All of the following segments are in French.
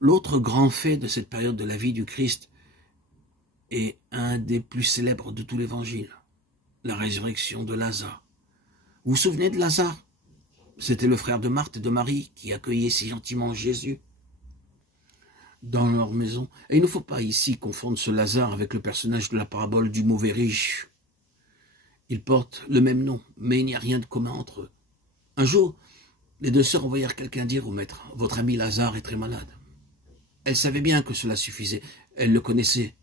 L'autre grand fait de cette période de la vie du Christ est un des plus célèbres de tout l'Évangile, la résurrection de Lazare. Vous vous souvenez de Lazare? C'était le frère de Marthe et de Marie qui accueillait si gentiment Jésus dans leur maison. Et il ne faut pas ici confondre ce Lazare avec le personnage de la parabole du mauvais riche. Ils portent le même nom, mais il n'y a rien de commun entre eux. Un jour, les deux sœurs envoyèrent quelqu'un dire au maître, « Votre ami Lazare est très malade. » Elles savaient bien que cela suffisait, elles le connaissaient.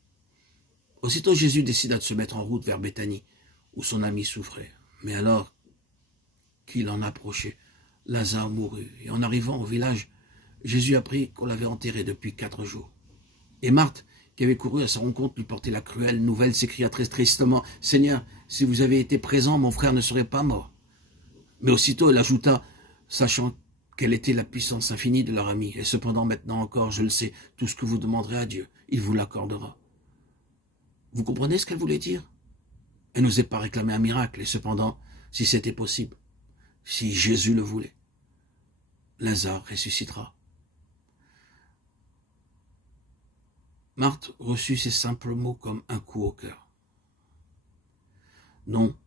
Aussitôt Jésus décida de se mettre en route vers Béthanie, où son ami souffrait. Mais alors qu'il en approchait, Lazare mourut, et en arrivant au village, Jésus apprit qu'on l'avait enterré depuis 4 jours. Et Marthe, qui avait couru à sa rencontre, lui porter la cruelle nouvelle, s'écria très tristement, « Seigneur, si vous avez été présent, mon frère ne serait pas mort. » Mais aussitôt elle ajouta, sachant quelle était la puissance infinie de leur ami, « Et cependant maintenant encore, je le sais, tout ce que vous demanderez à Dieu, il vous l'accordera. » Vous comprenez ce qu'elle voulait dire? Elle n'osait pas réclamer un miracle, et cependant, si c'était possible, si Jésus le voulait, Lazare ressuscitera. Marthe reçut ces simples mots comme un coup au cœur. Non,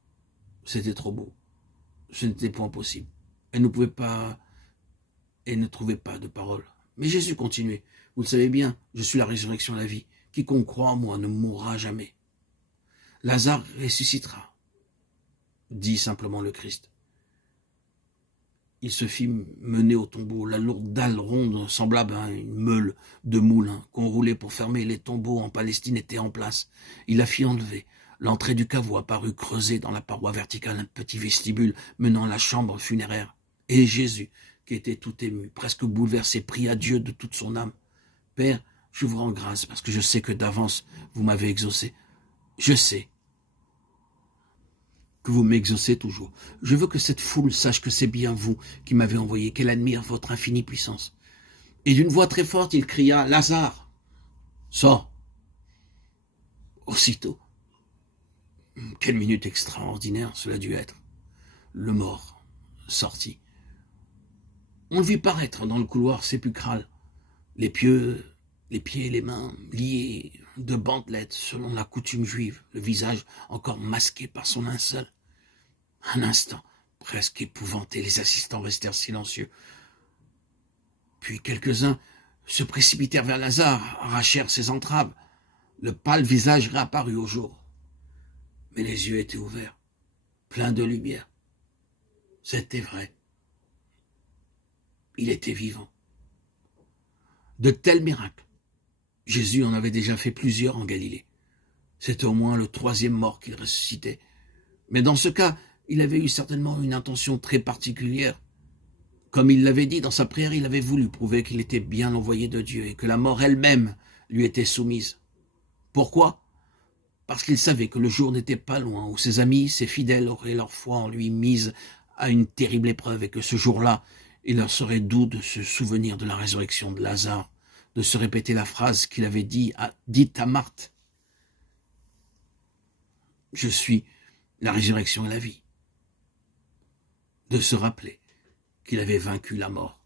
c'était trop beau. Ce n'était point possible. Elle ne pouvait pas, elle ne trouvait pas de paroles. Mais Jésus continuait. Vous le savez bien, je suis la résurrection et la vie. Quiconque croit en moi ne mourra jamais. Lazare ressuscitera, dit simplement le Christ. Il se fit mener au tombeau. La lourde dalle ronde, semblable à une meule de moulin qu'on roulait pour fermer les tombeaux en Palestine, était en place. Il la fit enlever. L'entrée du caveau apparut creusée dans la paroi verticale, un petit vestibule menant à la chambre funéraire. Et Jésus, qui était tout ému, presque bouleversé, pria Dieu de toute son âme. « Père, je vous rends grâce parce que je sais que d'avance vous m'avez exaucé. Je sais que vous m'exaucez toujours. Je veux que cette foule sache que c'est bien vous qui m'avez envoyé, qu'elle admire votre infinie puissance. » Et d'une voix très forte, il cria, « Lazare, sors !» Aussitôt, quelle minute extraordinaire cela a dû être. Le mort sortit. On le vit paraître dans le couloir sépulcral, les pieds et les mains liés de bandelettes selon la coutume juive, le visage encore masqué par son linceul. Un instant, presque épouvantés, les assistants restèrent silencieux. Puis quelques-uns se précipitèrent vers Lazare, arrachèrent ses entraves. Le pâle visage réapparut au jour. Mais les yeux étaient ouverts, pleins de lumière. C'était vrai. Il était vivant. De tels miracles, Jésus en avait déjà fait plusieurs en Galilée. C'était au moins le 3e mort qu'il ressuscitait. Mais dans ce cas, il avait eu certainement une intention très particulière. Comme il l'avait dit dans sa prière, il avait voulu prouver qu'il était bien l'envoyé de Dieu et que la mort elle-même lui était soumise. Pourquoi? Parce qu'il savait que le jour n'était pas loin où ses amis, ses fidèles auraient leur foi en lui mise à une terrible épreuve et que ce jour-là, il leur serait doux de se souvenir de la résurrection de Lazare, de se répéter la phrase qu'il avait dite à Marthe. « Je suis la résurrection et la vie », de se rappeler qu'il avait vaincu la mort.